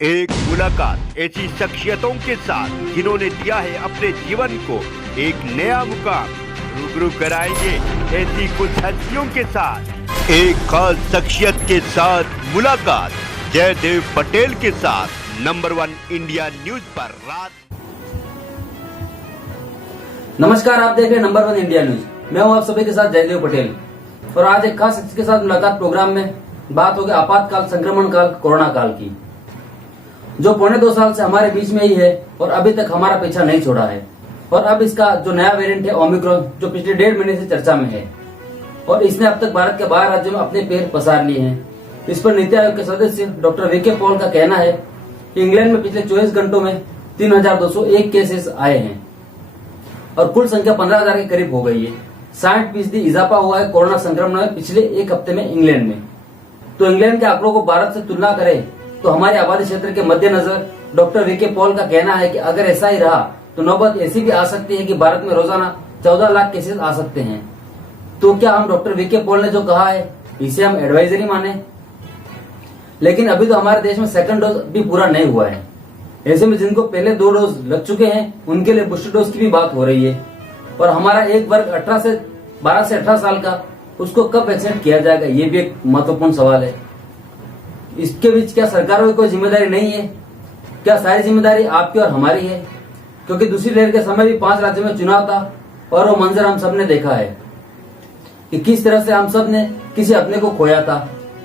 एक मुलाकात ऐसी शख्सियतों के साथ जिन्होंने दिया है अपने जीवन को एक नया मुकाम। रूबरू कराएंगे ऐसी कुछ हस्तियों के साथ एक खास शख्सियत के साथ मुलाकात जयदेव पटेल के साथ नंबर 1 इंडिया न्यूज पर रात। नमस्कार, आप देख रहे हैं नंबर 1 इंडिया न्यूज। मैं हूं आप सभी के साथ जयदेव पटेल और आज एक खास शख्स के साथ मुलाकात प्रोग्राम में बात होगी आपातकाल, संक्रमण काल, कोरोना काल की, जो पौने 2 साल से हमारे बीच में ही है और अभी तक हमारा पीछा नहीं छोड़ा है। और अब इसका जो नया वेरिएंट है ओमिक्रॉन, जो पिछले 1.5 महीने से चर्चा में है और इसने अब तक भारत के 12 राज्यों में अपने पैर पसार लिए हैं। इस पर नीति आयोग के सदस्य डॉक्टर वीके पॉल का कहना है कि इंग्लैंड में पिछले 24 घंटों में 3,201 केसेस आए हैं और कुल संख्या 15,000 के करीब हो गई है। 60% इजाफा हुआ है कोरोना संक्रमण में पिछले एक हफ्ते में इंग्लैंड में। तो इंग्लैंड के आंकड़ों को भारत से तुलना करें तो हमारे आबादी क्षेत्र के मद्देनजर डॉक्टर वीके पॉल का कहना है कि अगर ऐसा ही रहा तो नौबत ऐसी भी आ सकती है कि भारत में रोजाना 14 लाख केसेस आ सकते हैं। तो क्या हम डॉक्टर वीके पॉल ने जो कहा है इसे हम एडवाइजरी माने? लेकिन अभी तो हमारे देश में सेकंड डोज भी पूरा नहीं हुआ है। ऐसे में जिनको पहले 2 डोज लग चुके हैं उनके लिए बूस्टर डोज की भी बात हो रही है। और हमारा एक वर्ग 12 से 18 साल का, उसको कब वैक्सीनेट किया जाएगा, ये भी एक महत्वपूर्ण सवाल है। इसके बीच क्या सरकारों की कोई जिम्मेदारी नहीं है? क्या सारी जिम्मेदारी आपकी और हमारी है? क्योंकि दूसरी लहर के समय भी 5 राज्यों में चुनाव था और वो मंजर हम सबने देखा है कि किस तरह से हम सब ने किसी अपने को खोया था।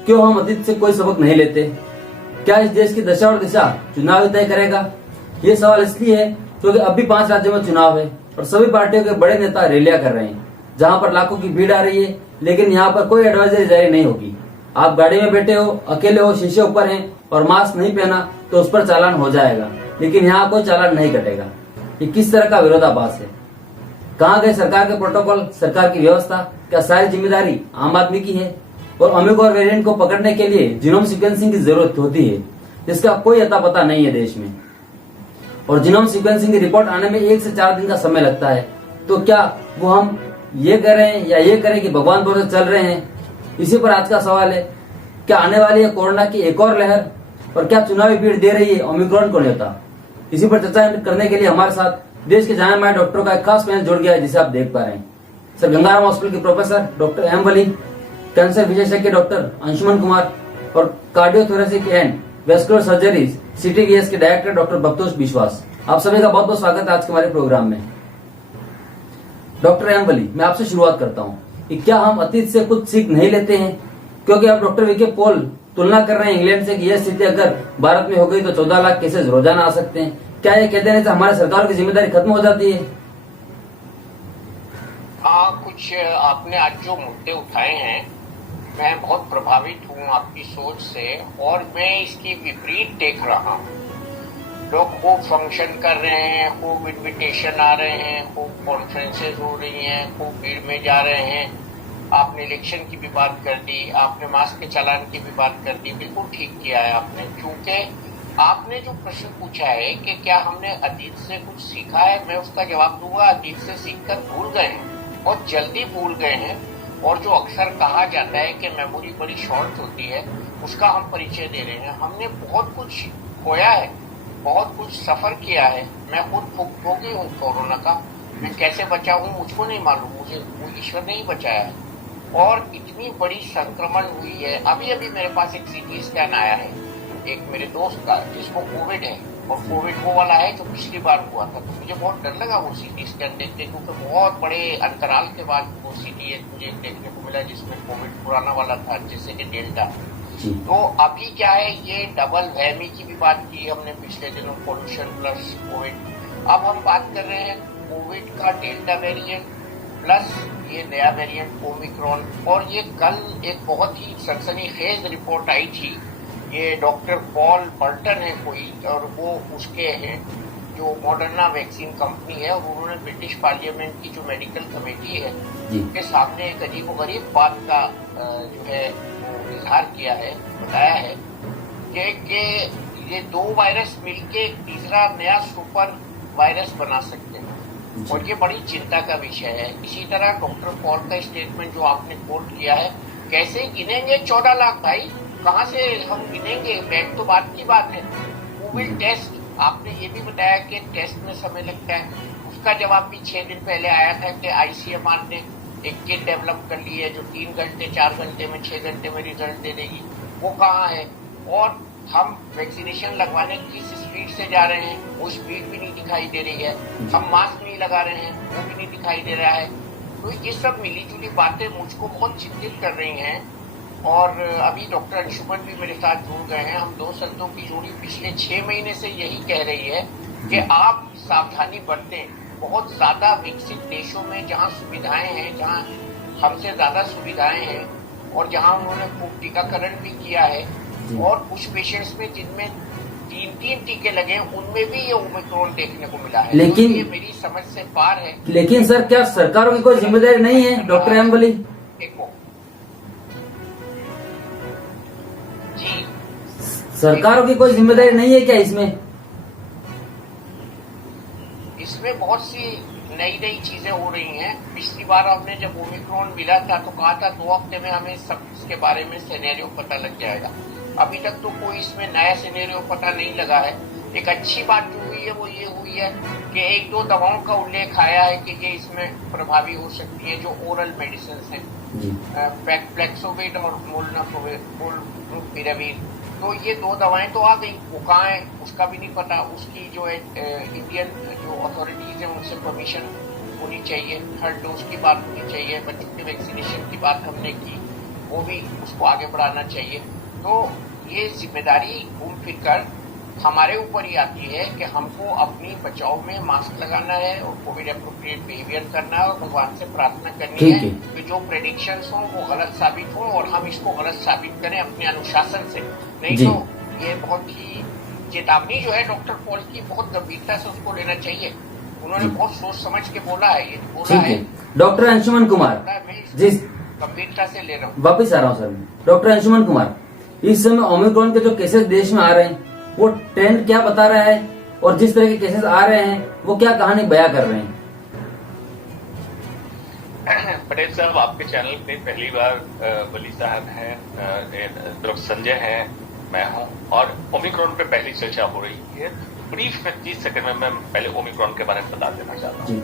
क्यों हम अतीत से कोई सबक नहीं लेते? क्या इस देश की दशा और दिशा चुनाव ही तय करेगा? ये सवाल इसलिए है क्योंकि अब भी 5 राज्यों में चुनाव है और सभी पार्टियों के बड़े नेता रैलियां कर रहे हैं, जहां पर लाखों की भीड़ आ रही है। लेकिन यहाँ पर कोई एडवाइजरी जारी नहीं होगी। आप गाड़ी में बैठे हो, अकेले हो, शीशे ऊपर हैं और मास्क नहीं पहना तो उस पर चालान हो जाएगा, लेकिन यहाँ कोई चालान नहीं कटेगा। ये किस तरह का विरोधाभास है? कहाँ गए सरकार के प्रोटोकॉल, सरकार की व्यवस्था? क्या सारी जिम्मेदारी आम आदमी की है? और ओमिक्रॉन वेरिएंट को पकड़ने के लिए जीनोम सीक्वेंसिंग की जरूरत होती है, जिसका कोई अता पता नहीं है देश में। और जीनोम सीक्वेंसिंग की रिपोर्ट आने में 1 से 4 दिन का समय लगता है। तो क्या वो हम ये करें या ये करें कि भगवान भरोसे चल रहे हैं? इसी पर आज का सवाल है। क्या आने वाली है कोरोना की एक और लहर? और क्या चुनावी भीड़ दे रही है ओमिक्रॉन को न्योता? इसी पर चर्चा करने के लिए हमारे साथ देश के जाने माने डॉक्टरों का एक खास पैनल जुड़ गया है, जिसे आप देख पा रहे हैं। सर गंगाराम हॉस्पिटल के प्रोफेसर डॉक्टर एम वली, कैंसर विशेषज्ञ डॉक्टर अंशुमन कुमार और cardiothoracic and vascular surgery CTVS के डायरेक्टर डॉक्टर भक्तोष विश्वास। आप सभी का बहुत बहुत स्वागत है आज के हमारे प्रोग्राम में। डॉक्टर एम वली, मैं आपसे शुरुआत करता हूँ कि क्या हम अतीत से कुछ सीख नहीं लेते हैं? क्योंकि आप डॉक्टर वीके पॉल तुलना कर रहे हैं इंग्लैंड से कि यह स्थिति अगर भारत में हो गई तो 14 लाख केसेस रोजाना आ सकते हैं। क्या ये कह देने से हमारे सरकार की जिम्मेदारी खत्म हो जाती है? हाँ, कुछ आपने आज जो मुद्दे उठाए हैं, मैं बहुत प्रभावित हूँ आपकी सोच से और मैं इसकी विपरीत देख रहा हूँ। लोग खूब फंक्शन कर रहे हैं, खूब इन्विटेशन आ रहे हैं, खूब कॉन्फ्रेंसेस हो रही हैं, खूब भीड़ में जा रहे हैं। आपने इलेक्शन की भी बात कर दी, आपने मास्क के चालान की भी बात कर दी। बिल्कुल ठीक किया है आपने, क्योंकि आपने जो प्रश्न पूछा है कि क्या हमने अतीत से कुछ सीखा है, मैं उसका जवाब दूंगा अतीत से सीखकर भूल गए हैं, बहुत जल्दी भूल गए हैं। और जो अक्सर कहा जाता है कि मेमोरी बड़ी शॉर्ट होती है, उसका हम परिचय दे रहे हैं। हमने बहुत कुछ खोया है, बहुत कुछ सफर किया है। मैं खुद भुगतोगी हूँ कोरोना का। मैं कैसे बचा हूँ मुझको नहीं मालूम, मुझे वो ईश्वर ने ही बचाया है। और इतनी बड़ी संक्रमण हुई है। अभी अभी मेरे पास एक CT स्कैन आया है एक मेरे दोस्त का, जिसको कोविड है, और कोविड वो वाला है जो पिछली बार हुआ था। तो मुझे बहुत डर लगा वो CT स्कैन देखते, क्योंकि बहुत बड़े अंतराल के बाद वो CT मुझे देखने को मिला जिसमें कोविड पुराना वाला था, जैसे कि डेल्टा। तो अभी क्या है, ये डबल वहमी की भी बात की हमने पिछले दिनों, पोल्यूशन प्लस कोविड। अब हम बात कर रहे हैं कोविड का डेल्टा वेरिएंट प्लस ये नया वेरिएंट ओमिक्रॉन। और ये कल एक बहुत ही सनसनीखेज रिपोर्ट आई थी, ये डॉक्टर पॉल बर्टन है कोई, और वो उसके हैं जो मॉडर्ना वैक्सीन कंपनी है, और उन्होंने ब्रिटिश पार्लियामेंट की जो मेडिकल कमेटी है के सामने एक अजीब गरीब बात का जो है इजहार किया है, बताया है कि ये 2 वायरस मिलके एक तीसरा नया सुपर वायरस बना सकते हैं। और ये बड़ी चिंता का विषय है। इसी तरह डॉक्टर पॉल का स्टेटमेंट जो आपने कोट किया है, कैसे गिनेंगे 14 लाख भाई, कहाँ से हम गिनेंगे? बैठ तो बात की बात है। विल टेस्ट, आपने ये भी बताया कि टेस्ट में समय लगता है, उसका जवाब भी 6 दिन पहले आया था कि आईसीएमआर ने एक किट डेवलप कर ली है जो 3 घंटे 4 घंटे में 6 घंटे में रिजल्ट दे देगी, वो कहाँ है? और हम वैक्सीनेशन लगवाने की किस स्पीड से जा रहे हैं, वो स्पीड भी नहीं दिखाई दे रही है। हम मास्क नहीं लगा रहे हैं, वो भी नहीं दिखाई दे रहा है। तो ये सब मिली जुली बातें मुझको बहुत चिंतित कर रही हैं। और अभी डॉक्टर अंशुमन भी मेरे साथ जुड़ गए हैं। हम 2 संतों की जोड़ी पिछले 6 महीने से यही कह रही है कि आप सावधानी बरतें। बहुत ज्यादा विकसित देशों में जहाँ सुविधाएं हैं, जहाँ हमसे ज्यादा सुविधाएं हैं और जहाँ उन्होंने खूब टीकाकरण भी किया है, और कुछ पेशेंट्स में जिनमें 3 टीके लगे उनमें भी ये ओमिक्रॉन देखने को मिला है। लेकिन तो ये मेरी समझ से पार है। लेकिन सर, क्या सरकारों की कोई जिम्मेदारी नहीं है? डॉक्टर एम्बली देखो जी, सरकारों की कोई जिम्मेदारी नहीं है क्या इसमें? इसमें बहुत सी नई चीजें हो रही हैं। पिछली बार हमने जब ओमिक्रॉन मिला था तो कहा था 2 हफ्ते में हमें सब इसके बारे में सिनेरियो पता लग जाएगा। अभी तक तो कोई इसमें नया सिनेरियो पता नहीं लगा है। एक अच्छी बात जो हुई है वो ये हुई है कि 1-2 दवाओं का उल्लेख आया है कि ये इसमें प्रभावी हो सकती है, जो ओरल मेडिसिन हैं, फ्लेक्सोविड और मोलनुपिराविर। तो ये 2 दवाएं तो आ गई, वो कहाँ है उसका भी नहीं पता। उसकी जो है इंडियन जो अथॉरिटीज हैं उनसे परमिशन होनी चाहिए, 3rd डोज की बात होनी चाहिए, बच्चों के वैक्सीनेशन की बात हमने की, वो भी उसको आगे बढ़ाना चाहिए। तो ये जिम्मेदारी घूम फिर कर हमारे ऊपर ही आती है कि हमको अपनी बचाव में मास्क लगाना है और कोविड एप्रोप्रिएट बिहेवियर करना है और भगवान से प्रार्थना करनी है कि जो प्रेडिक्शंस हों वो गलत साबित हों और हम इसको गलत साबित करें अपने अनुशासन से। नहीं तो ये बहुत ही चेतावनी जो है डॉक्टर पॉल की, बहुत गंभीरता से उसको लेना चाहिए। उन्होंने बहुत सोच समझ के बोला है, ये बोला है। डॉक्टर अंशुमन कुमार, जिस गंभीरता से ले रहा हूँ, वापिस आ रहा हूँ सर। डॉक्टर अंशुमन कुमार, इस समय ओमिक्रॉन के जो केसेस देश में आ रहे हैं वो ट्रेंड क्या बता रहा है, और जिस तरह के केसेस आ रहे हैं वो क्या कहानी बयां कर रहे हैं? पटेल साहब, आपके चैनल पे पहली बार वली साहब हैं, डॉक्टर संजय हैं, मैं हूं, और ओमिक्रॉन पे पहली चर्चा हो रही है। ब्रीफ में 30 सेकंड में मैं पहले ओमिक्रॉन के बारे में बता देना चाहता हूं।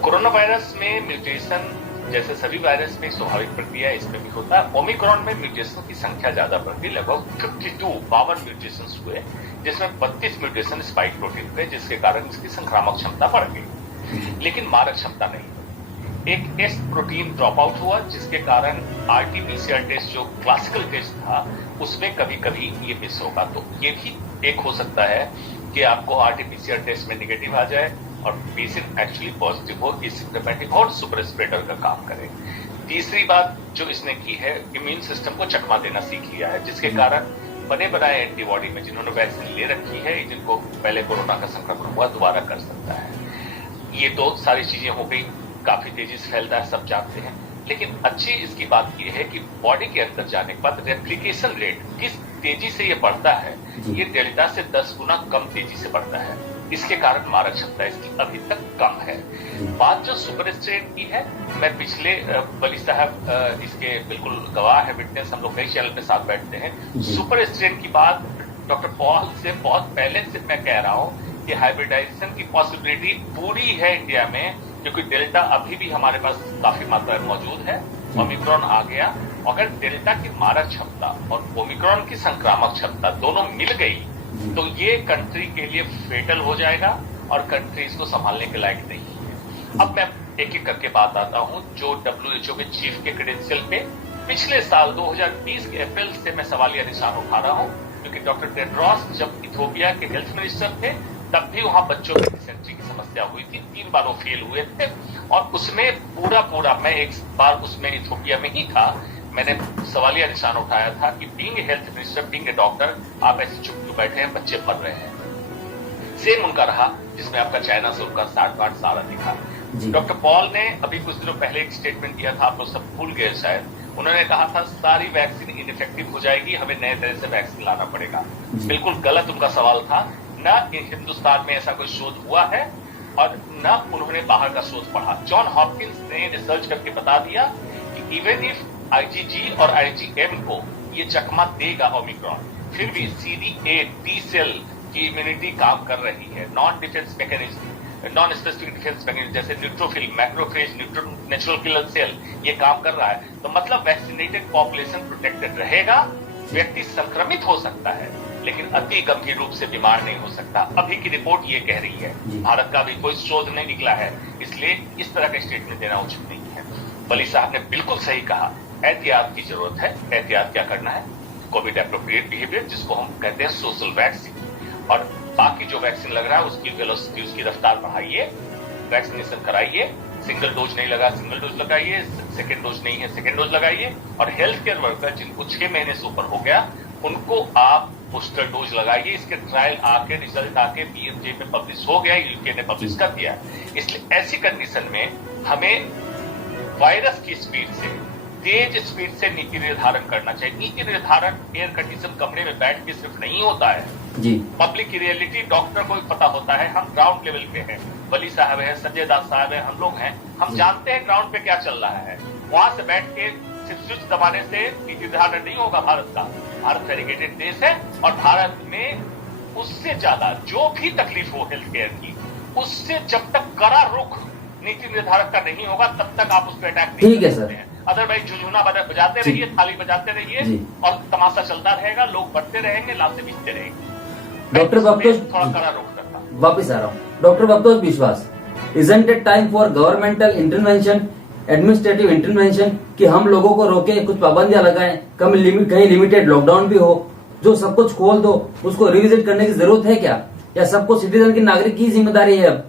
कोरोना वायरस में म्यूटेशन जैसे सभी वायरस में स्वाभाविक प्रक्रिया इसमें भी होता है। ओमिक्रॉन में म्यूटेशन की संख्या ज्यादा बढ़ गई, लगभग 52 म्यूटेशन हुए, जिसमें 32 म्यूटेशन स्पाइक प्रोटीन पे, जिसके कारण इसकी संक्रामक क्षमता बढ़ गई, लेकिन मारक क्षमता नहीं। एक एस प्रोटीन ड्रॉप आउट हुआ, जिसके कारण आरटीपीसीआर टेस्ट जो क्लासिकल टेस्ट था उसमें कभी कभी ये मिस होगा। तो ये भी एक हो सकता है कि आपको आरटीपीसीआर टेस्ट में निगेटिव आ जाए और पेशेंट एक्चुअली पॉजिटिव हो, एसिम्प्टोमेटिक और सुपर स्प्रेडर का काम करे। तीसरी बात जो इसने की है, इम्यून सिस्टम को चकमा देना सीख लिया है, जिसके कारण बने बनाए एंटीबॉडी में जिन्होंने वैक्सीन ले रखी है, जिनको पहले कोरोना का संक्रमण हुआ दोबारा कर सकता है। ये तो सारी चीजें हो गई, काफी तेजी से फैलता है, सब जानते हैं। लेकिन अच्छी इसकी बात यह है कि बॉडी के अंदर जाने के बाद रेप्लिकेशन रेट किस तेजी से ये बढ़ता है, ये डेल्टा से 10 गुना कम तेजी से बढ़ता है। इसके कारण मारक क्षमता इसकी अभी तक कम है। बात जो सुपर स्ट्रेन की है, मैं पिछले वली साहब इसके बिल्कुल गवाह है, विटनेस, हम लोग कई चैनल पे साथ बैठते हैं। सुपर स्ट्रेन की बात डॉक्टर पॉल से बहुत पहले से मैं कह रहा हूं कि हाइब्रिडाइजेशन की पॉसिबिलिटी पूरी है इंडिया में, क्योंकि डेल्टा अभी भी हमारे पास काफी मात्रा में मौजूद है। ओमिक्रॉन आ गया, अगर डेल्टा की मारक क्षमता और ओमिक्रॉन की संक्रामक क्षमता दोनों मिल गई तो ये कंट्री के लिए फेटल हो जाएगा और कंट्री इसको संभालने के लायक नहीं है। अब मैं एक एक करके बात आता हूं जो WHO के चीफ के क्रेडेंशियल पे पिछले साल 2020 के अप्रैल से मैं सवालिया निशान उठा रहा हूं, क्योंकि डॉक्टर टेड्रोस जब इथियोपिया के हेल्थ मिनिस्टर थे तब भी वहां बच्चों की डिसेंट्री की समस्या हुई थी, 3 बार वो फेल हुए थे। और उसमें पूरा मैं एक बार उसमें इथियोपिया में ही था, मैंने सवालिया निशान उठाया था कि being a health minister, being a doctor, आप ऐसे चुप क्यों बैठे हैं, बच्चे मर रहे हैं। सेम उनका रहा, जिसमें आपका चाइना से उनका 60-60 सारा दिखा। डॉक्टर पॉल ने अभी कुछ दिनों पहले एक स्टेटमेंट दिया था, आप लोग सब भूल गए शायद। उन्होंने कहा था सारी वैक्सीन इनइफेक्टिव हो जाएगी, हमें नए तरह से वैक्सीन लाना पड़ेगा। बिल्कुल गलत उनका सवाल था। न हिंदुस्तान में ऐसा कोई शोध हुआ है और न उन्होंने बाहर का शोध पढ़ा। जॉन हॉपकिंस ने रिसर्च करके बता दिया कि इवन इफ IgG और IgM को ये चकमा देगा ओमिक्रॉन, फिर भी CD8 टी सेल की इम्यूनिटी काम कर रही है। Non defence mechanism, non specific defence mechanism जैसे neutrophil, macrophage, natural killer cell ये काम कर रहा है। तो मतलब वैक्सीनेटेड पॉपुलेशन प्रोटेक्टेड रहेगा। व्यक्ति संक्रमित हो सकता है लेकिन अति गंभीर रूप से बीमार नहीं हो सकता। अभी की रिपोर्ट ये कह रही है, भारत का भी कोई शोध नहीं निकला है, इसलिए इस तरह का स्टेटमेंट देना उचित नहीं है। वली साहब ने बिल्कुल सही कहा, एहतियात की जरूरत है। एहतियात क्या करना है? कोविड एप्रोप्रिएट बिहेवियर, जिसको हम कहते हैं सोशल वैक्सीन, और बाकी जो वैक्सीन लग रहा है उसकी वेलोसिटी, उसकी रफ्तार बढ़ाइए, वैक्सीनेशन कराइए। सिंगल डोज नहीं लगा, सिंगल डोज लगाइए, सेकेंड डोज नहीं है, सेकेंड डोज लगाइए। और हेल्थ केयर वर्कर जिनको 6 महीने से ऊपर हो गया उनको आप बूस्टर डोज लगाइए। इसके ट्रायल आके, रिजल्ट आके BMJ में पब्लिश हो गया, UK ने पब्लिश कर दिया। इसलिए ऐसी कंडीशन में हमें वायरस की स्पीड से, तेज स्पीड से नीति निर्धारण करना चाहिए। नीति निर्धारण एयर कंडीशन कमरे में बैठ के सिर्फ नहीं होता है जी। पब्लिक की रियलिटी डॉक्टर को भी पता होता है। हम ग्राउंड लेवल पे हैं, वली साहब है, संजय दास साहब है, हम लोग हैं, हम जानते हैं ग्राउंड पे क्या चल रहा है। वहां से बैठ के सिर्फ स्विच दबाने से नीति निर्धारण नहीं होगा भारत का। भारत फेडिकेटेड देश है और भारत में उससे ज्यादा जो भी तकलीफ हो हेल्थ केयर की, उससे जब तक कड़ा रुख नीति निर्धारक का नहीं होगा तब तक आप उस पर अटैक नहीं कर सकते हैं। अदरवाइज झुनझुना बजाते रहिए, थाली बजाते रहिए और तमाशा चलता रहेगा, लोग बढ़ते रहेंगे, लाशें बिछते रहेंगे। डॉक्टर बब्तोष, थोड़ा कड़ा रुख करता, वापिस आ रहा हूँ। डॉक्टर बब्तौस विश्वास, isn't it time for governmental intervention, administrative intervention, कि हम लोगों को रोके, कुछ पाबंदियां लगाएं, कहीं लिमिटेड लॉकडाउन भी हो, जो सब कुछ खोल दो, उसको रिविजिट करने की जरूरत है क्या, या सब कुछ सिटीजन की, नागरिक की जिम्मेदारी है? अब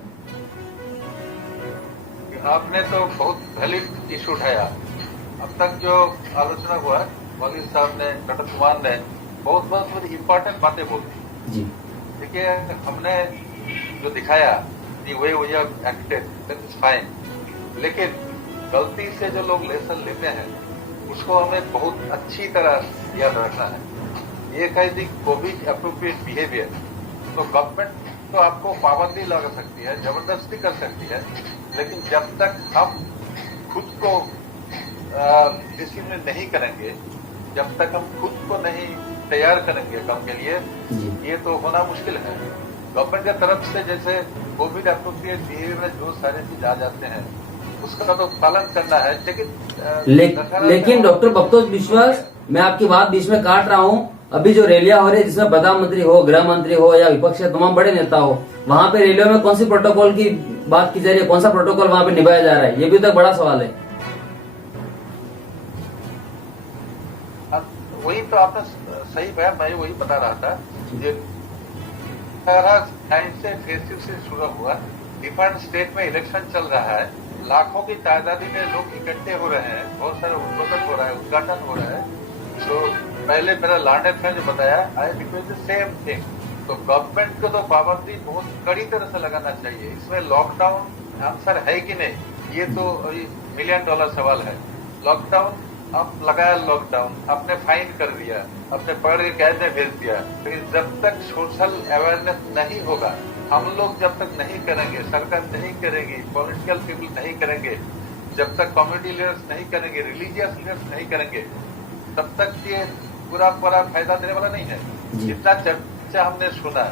आपने तो बहुत वैलिड इशू उठाया। अब तक जो आलोचना हुआ, वली साहब ने, डॉक्टर कुमार ने बहुत इम्पोर्टेंट बातें बोली जी। देखिए, हमने जो दिखाया कि way we have acted, that is fine, लेकिन गलती से जो लोग लेसन लेते हैं उसको हमें बहुत अच्छी तरह याद रखना है। ये कह दी कोविड एप्रोप्रिएट बिहेवियर, तो गवर्नमेंट तो आपको पाबंदी लगा सकती है, जबरदस्ती कर सकती है, लेकिन जब तक हम खुद को डिसिप्लिन नहीं करेंगे, जब तक हम खुद को नहीं तैयार करेंगे काम के लिए, ये तो होना मुश्किल है। गवर्नमेंट की तरफ से जैसे कोविड एप्रोप्रिएट बिहेवियर में जो सारे चीज आ जाते हैं उसका तो पालन करना है, लेकिन डॉक्टर बब्तौस विश्वास, मैं आपकी बात बीच में काट रहा हूँ। अभी जो रैलियां हो रही है जिसमें प्रधानमंत्री हो, गृह मंत्री हो या विपक्ष के तमाम बड़े नेता हो, वहां पे रैलियों में कौन सी प्रोटोकॉल की बात की जा रही है, कौन सा प्रोटोकॉल वहां पे निभाया जा रहा है, ये भी तो बड़ा सवाल है। वही तो आपने सही कहा, मैं वही बता रहा था। ये टाइम से फेस्टिव से शुरू हुआ, डिफरेंट स्टेट में इलेक्शन चल रहा है, लाखों की तादादी में लोग इकट्ठे हो रहे हैं, बहुत सारे उद्घाटन हो रहा है, उद्घाटन हो रहा है। तो पहले मेरा लार्डेट ने जो बताया, I request the same thing. तो गवर्नमेंट को तो पाबंदी बहुत कड़ी तरह से लगाना चाहिए। इसमें लॉकडाउन आंसर है कि नहीं, ये तो $1 मिलियन सवाल है। लॉकडाउन आप लगाया, लॉकडाउन आपने फाइन कर दिया, आपने पकड़ के कैद में भेज दिया, लेकिन जब तक सोशल अवेयरनेस नहीं होगा, हम लोग जब तक नहीं करेंगे, सरकार नहीं करेगी, पॉलिटिकल पीपल नहीं करेंगे, जब तक कम्युनिटी लीडर्स नहीं करेंगे, रिलीजियस लीडर्स नहीं करेंगे, तब तक ये पूरा फायदा देने वाला नहीं है। जितना चर्चा हमने सुना,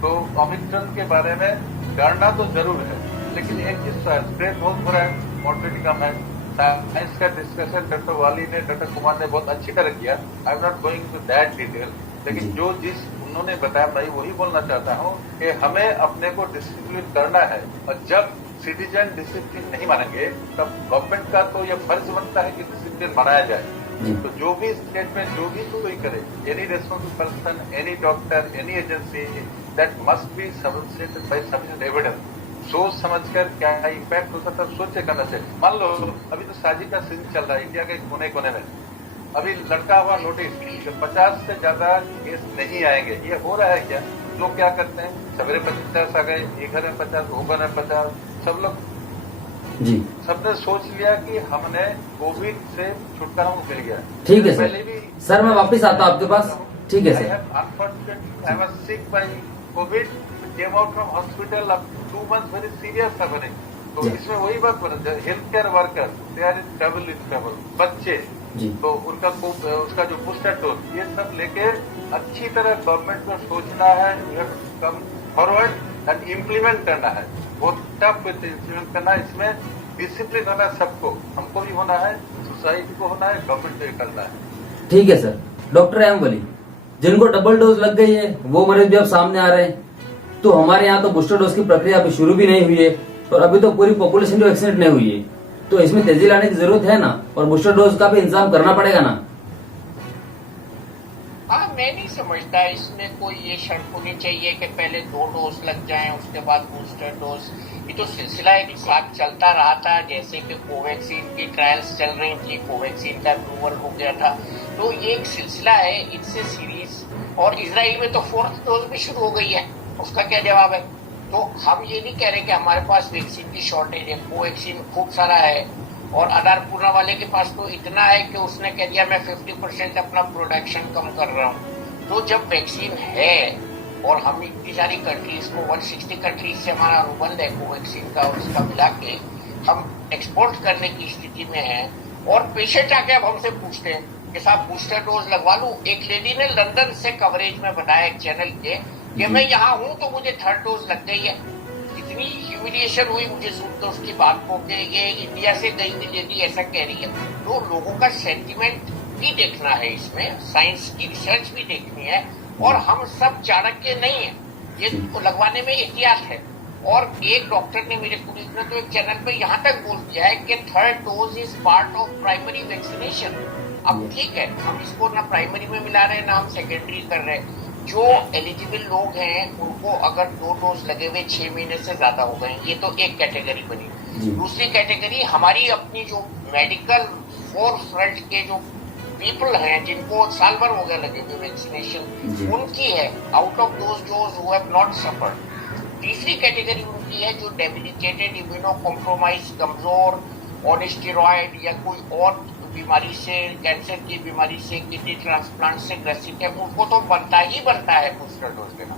तो ओमिक्रॉन के बारे में जानना तो जरूर है, लेकिन एक चीज स्प्रेड बहुत हो रहा है, मॉर्टेलिटी कम है। साइंस का डिस्कशन डॉक्टर वाली ने, डॉक्टर कुमार ने बहुत अच्छी तरह किया। I am not going to that detail, लेकिन जो जिस उन्होंने बताया मैं वही बोलना चाहता हूँ कि हमें अपने को डिसिप्लिन करना है, और जब सिटीजन डिसिप्लिन नहीं मानेंगे तब गवर्नमेंट का तो यह फर्ज बनता है कि डिसिप्लिन बनाया जाए। तो जो भी स्टेट में जो भी कोई करे, any responsible person, any doctor, any agency, that must be substantiated by sufficient evidence. सोच समझकर क्या इम्पैक्ट हो सकता है, सोचे करना चाहिए। मान लो अभी तो शादी का सीजन चल रहा है इंडिया के कोने कोने में, अभी लड़का हुआ नोटिस कि 50 से ज्यादा केस नहीं आएंगे। ये हो रहा है क्या? लोग क्या करते हैं, सवेरे 50 आ गए, एक घर में 50, वो घर में 50, सब लोग जी सबने सोच लिया कि हमने कोविड से छुटकारा मिल गया। ठीक है सर, मैं वापस आता हूँ आपके पास। ठीक है sir. Unfortunately, I was sick by COVID, came out from hospital up 2 months, very serious suffering. तो इसमें वही बात बना, health care worker they are in trouble, बच्चे, तो उनका उसका जो बूस्टर डोज ये सब लेके अच्छी तरह गवर्नमेंट को सोचना है, कम फॉरवर्ड एंड इम्प्लीमेंट करना है, बहुत टफ इम्प्लीमेंट करना है। इसमें डिसिप्लिन होना सबको, हमको भी होना है, सोसाइटी को होना है, गवर्नमेंट को भी करना है। ठीक है सर। डॉक्टर एम वली, जिनको डबल डोज लग गई है वो मरीज भी अब सामने आ रहे हैं, तो हमारे यहाँ तो बूस्टर डोज की प्रक्रिया अभी शुरू भी नहीं हुई है और अभी तो पूरी पॉपुलेशन जो वैक्सीनेट नहीं हुई है, तो इसमें तेजी लाने की जरूरत है ना, और बूस्टर डोज का भी इंतजाम करना पड़ेगा ना। हाँ, मैं नहीं समझता इसमें कोई ये शर्त होनी चाहिए कि पहले 2 डोज लग जाएं उसके बाद बूस्टर डोज। ये तो सिलसिला एक साथ चलता रहा था, जैसे कि कोवैक्सीन की ट्रायल्स चल रही थी, कोवैक्सीन का अप्रूवल हो गया था, तो ये एक सिलसिला है, इससे सीरीज। और इजराइल में तो 4th डोज भी शुरू हो गई है, उसका क्या जवाब है? तो हम ये नहीं कह रहे कि हमारे पास वैक्सीन की शॉर्टेज है, कोवैक्सीन खूब सारा है, और अनारपुरा वाले के पास तो इतना है कि उसने कह दिया मैं 50% अपना प्रोडक्शन कम कर रहा हूँ। तो जब वैक्सीन है और हम इतनी सारी कंट्रीज को 160 कंट्रीज से हमारा अनुबंध है कोवैक्सीन का, और उसका मिला के हम एक्सपोर्ट करने की स्थिति में है, और पेशेंट आके अब हमसे पूछते हैं कि साहब बूस्टर डोज लगवा लूं। एक लेडी ने लंदन से कवरेज में बताया एक चैनल के कि मैं यहाँ हूँ तो मुझे 3rd डोज लग गई है। इतनी ह्यूमिलिएशन हुई मुझे सुनकर उसकी बात को कि ये इंडिया से गई लेडी ऐसा कह रही है। तो लोगों का सेंटिमेंट भी देखना है, इसमें साइंस की रिसर्च भी देखनी है, और हम सब चाणक्य नहीं है, ये लगवाने में एहतियात है। और एक डॉक्टर ने, मेरे कुलीग ने तो एक चैनल पे यहाँ तक बोल दिया है कि 3rd dose is part of primary vaccination. अब ठीक है, हम इसको ना प्राइमरी में मिला रहे हैं ना हम सेकेंडरी कर रहे हैं। जो एलिजिबल लोग हैं उनको अगर 2 डोज लगे हुए 6 महीने से ज्यादा हो गए, ये तो एक कैटेगरी बनी। दूसरी कैटेगरी हमारी अपनी जो मेडिकल फोर फ्रंट के जो पीपल हैं जिनको साल भर हो गया लगे हुए वैक्सीनेशन, उनकी है, out of those who have not suffered. तीसरी कैटेगरी उनकी है जो डेबिलिटेटेड, इम्यूनो कॉम्प्रोमाइज, कमजोर, ऑन स्टेरॉइड या कोई और बीमारी से, कैंसर की बीमारी से, किडनी ट्रांसप्लांट से ग्रसित है, उनको तो बनता है बूस्टर डोज देना।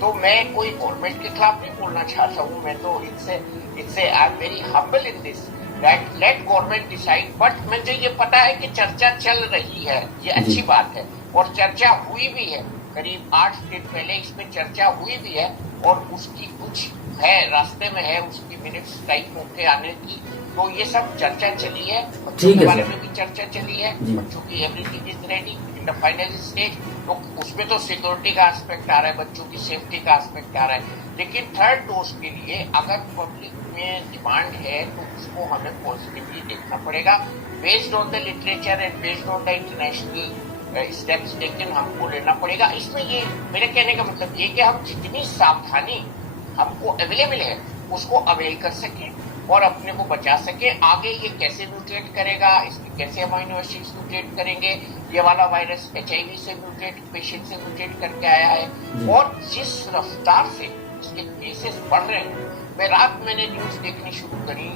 तो मैं कोई गवर्नमेंट के खिलाफ नहीं बोलना चाहता हूँ, मैं तो it's I am very humble in this that let government decide. But मुझे ये पता है कि चर्चा चल रही है, ये अच्छी बात है, और चर्चा हुई भी है, करीब 8 दिन पहले इसमें चर्चा हुई भी है, और उसकी कुछ है रास्ते में है, उसकी मिनट्स टाइप होके आने की। तो ये सब चर्चा चली है, बच्चों के बारे में भी चर्चा चली है, बच्चों की everything is ready in the final stage. तो उसमें तो सिक्योरिटी का एस्पेक्ट आ रहा है, बच्चों की सेफ्टी का एस्पेक्ट आ रहा है, लेकिन 3rd डोज के लिए अगर पब्लिक में डिमांड है तो उसको हमें पॉजिटिवली देखना पड़ेगा, based on the literature and based on the international steps taken हमको लेना पड़ेगा। इसमें ये मेरे कहने का मतलब ये कि हम जितनी सावधानी हमको अवेलेबल है उसको अवेल कर सकें और अपने को बचा सके। आगे ये कैसे म्यूटेट करेगा, इसकी कैसे अमाइनो एसिड्स म्यूटेट करेंगे, ये वाला वायरस HIV से म्यूटेट, पेशेंट से म्यूटेट करके आया है, और जिस रफ्तार से इसके केसेस बढ़ रहे हैं। मैंने न्यूज देखनी शुरू करी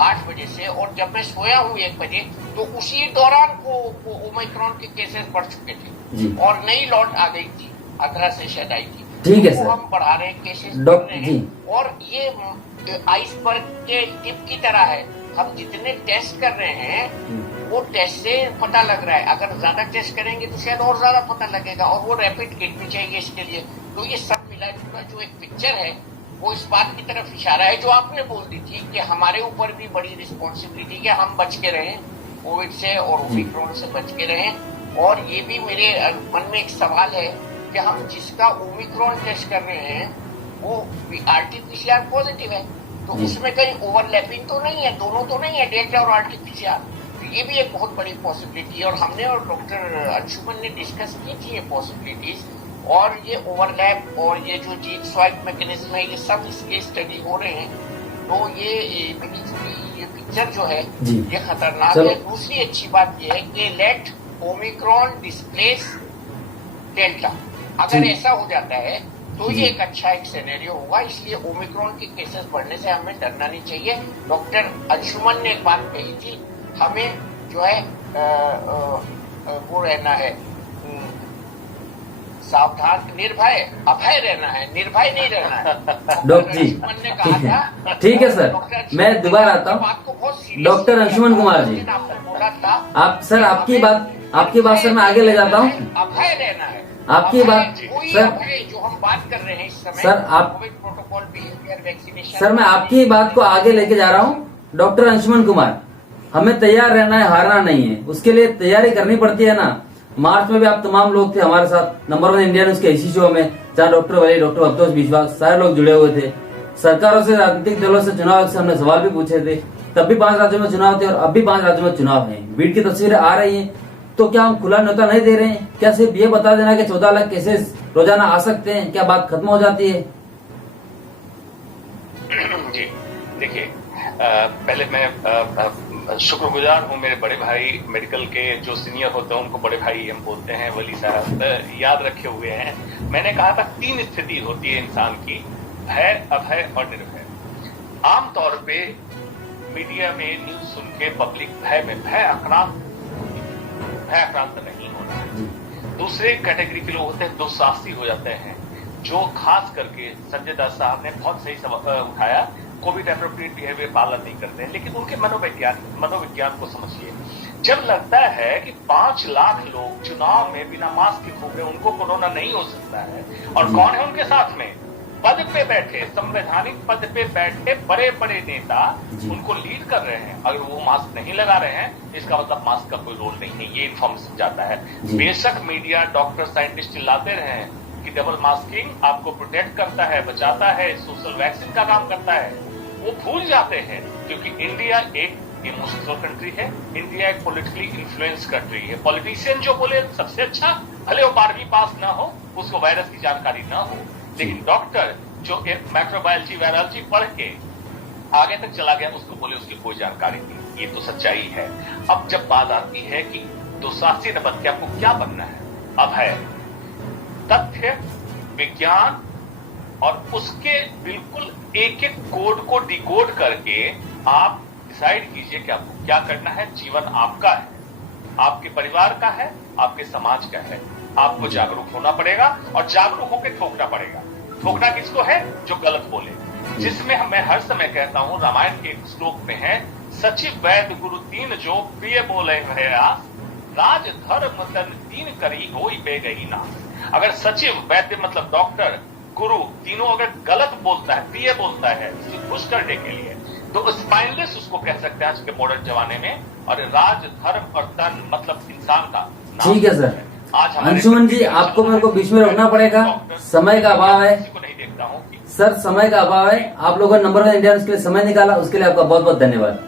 8 बजे से, और जब मैं सोया हूँ 1 बजे, तो उसी दौरान को ओमिक्रॉन के केसेस बढ़ चुके थे और नई लॉट आ गई थी, 18 से शायद आई थी। ठीक है सर, हम बढ़ा रहे हैं, केसेस बढ़ रहे हैं, और ये आइसबर्ग के टिप की तरह है। हम जितने टेस्ट कर रहे हैं वो टेस्ट से पता लग रहा है, अगर ज्यादा टेस्ट करेंगे तो शायद और ज्यादा पता लगेगा, और वो रैपिड किट भी चाहिए इसके लिए। तो ये सब मिला जुला जो एक पिक्चर है वो इस बात की तरफ इशारा है जो आपने बोल दी थी कि हमारे ऊपर भी बड़ी रिस्पॉन्सिबिलिटी कि हम बच के रहें कोविड से और ओमिक्रॉन से बच के रहें। और ये भी मेरे मन में एक सवाल है कि हम जिसका ओमिक्रॉन टेस्ट कर रहे हैं वो RT-PCR पॉजिटिव है, तो उसमें कहीं ओवरलैपिंग तो नहीं है, दोनों तो नहीं है, डेल्टा और RT-PCR। तो ये भी एक बहुत बड़ी पॉसिबिलिटी है, और हमने और डॉक्टर अंशुमन ने डिस्कस की थी ये पॉसिबिलिटीज, और ये ओवरलैप और ये जो जीन स्वाइप मैकेनिज्म है, ये सब इसके स्टडी हो रहे हैं। तो ये मिली ये पिक्चर जो है ये खतरनाक है। दूसरी अच्छी बात ये है कि लेट ओमिक्रॉन डिस्प्लेस डेल्टा, अगर ऐसा हो जाता है तो ये एक अच्छा एक सिनेरियो होगा। इसलिए ओमिक्रॉन के केसेस बढ़ने से हमें डरना नहीं चाहिए। डॉक्टर अंशुमन ने एक बात कही थी, हमें जो है वो रहना है सावधान, निर्भय, अभय रहना है, निर्भय नहीं रहना है। डॉक्टर जी ने कहा था। ठीक है सर, मैं दोबारा आता हूँ। डॉक्टर अंशुमन कुमार जी, आपने बोला था आप सर आपकी बात सर मैं आगे ले जाता हूँ। अभय रहना है, आपकी बात कोई सर, अभय जो हम बात कर रहे हैं इस समय सर, आप Covid protocol behaviour vaccination. Sir मैं आपकी बात को आगे लेके जा रहा हूँ। डॉक्टर अंशुमन कुमार, हमें तैयार रहना है, हारना नहीं है, उसके लिए तैयारी करनी पड़ती है ना। मार्च में भी आप तमाम लोग थे हमारे साथ नंबर 1 इंडिया न्यूज के इसी शो में, जहाँ डॉक्टर वली, डॉक्टर अफरोज विश्वास सारे लोग जुड़े हुए थे। सरकारों से, राजनीतिक दलों से चुनाव से हमने सवाल भी पूछे थे। तब भी 5 राज्यों में चुनाव थे और अब भी 5 राज्यों में चुनाव है। भीड़ की तस्वीरें आ रही हैं, तो क्या हम खुला न्योता नहीं दे रहे हैं? क्या सिर्फ ये बता देना कि 14 लाख केसेस रोजाना आ सकते हैं, क्या बात खत्म हो जाती है? जी देखिए, पहले मैं शुक्रगुजार हूँ मेरे बड़े भाई मेडिकल के जो सीनियर होते हैं उनको बड़े भाई हम बोलते हैं, वली साहब याद रखे हुए हैं। मैंने कहा था 3 स्थिति होती है इंसान की, भय, अभय और निर्भय। आमतौर पे मीडिया में न्यूज सुन के पब्लिक भय आक्रांत नहीं होना है। दूसरे कैटेगरी के लोग होते हैं दुस्साहसी हो जाते हैं, जो खास करके संजय दास साहब ने बहुत सही उठाया, कोविड एप्रोप्रिएट बिहेवियर पालन नहीं करते हैं। लेकिन उनके मनोविज्ञान को समझिए। जब लगता है कि 5 लाख लोग चुनाव में बिना मास्क के घूम रहे, उनको कोरोना नहीं हो सकता है, और कौन है उनके साथ में? पद पे बैठे, संवैधानिक पद पे बैठे बड़े बड़े नेता उनको लीड कर रहे हैं। अगर वो मास्क नहीं लगा रहे हैं, इसका मतलब मास्क का कोई रोल नहीं है, ये इन्फॉर्मेशन जाता है। बेशक मीडिया, डॉक्टर, साइंटिस्ट चिल्लाते रहे कि डबल मास्किंग आपको प्रोटेक्ट करता है, बचाता है, सोशल वैक्सीन का काम करता है, वो भूल जाते हैं। क्योंकि इंडिया एक इमोशनल कंट्री है, इंडिया एक पॉलिटिकली इन्फ्लुएंस कंट्री है। पॉलिटिशियन जो बोले सबसे अच्छा, भले वो 12वीं पास ना हो, उसको वायरस की जानकारी ना हो, लेकिन डॉक्टर जो माइक्रोबायोलॉजी, वायरोलॉजी पढ़ के आगे तक चला गया, उसको बोले उसकी कोई जानकारी नहीं। ये तो सच्चाई है। अब जब बात आती है कि दुस्साहसी न बन के आपको क्या बनना है, अब है तथ्य, विज्ञान और उसके बिल्कुल एक एक कोड को डिकोड करके आप डिसाइड कीजिए कि आपको क्या करना है। जीवन आपका है, आपके परिवार का है, आपके समाज का है। आपको जागरूक होना पड़ेगा और जागरूक होकर ठोकना पड़ेगा। ठोकना किसको है? जो गलत बोले। जिसमें मैं हर समय कहता हूं, रामायण के एक श्लोक में है, सचिव वैद्य गुरु तीन जो प्रिय बोले भयास, राज धर्म तन तीन करी होई पे गई ना। अगर सचिव, वैद्य मतलब डॉक्टर, गुरु, तीनों अगर गलत बोलता है, प्रिय बोलता है खुश करने के लिए, तो स्पाइनलेस उसको कह सकते हैं आज के मॉडर्न जमाने में। और राज, धर्म और तन मतलब इंसान का। ठीक है सर। अंशुमन जी, आपको मेरे को बीच में रोकना पड़ेगा, समय का अभाव है। नहीं देखता हूँ सर, समय का अभाव है। आप लोगों ने नंबर 1 इंडिया न्यूज के लिए समय निकाला, उसके लिए आपका बहुत बहुत धन्यवाद।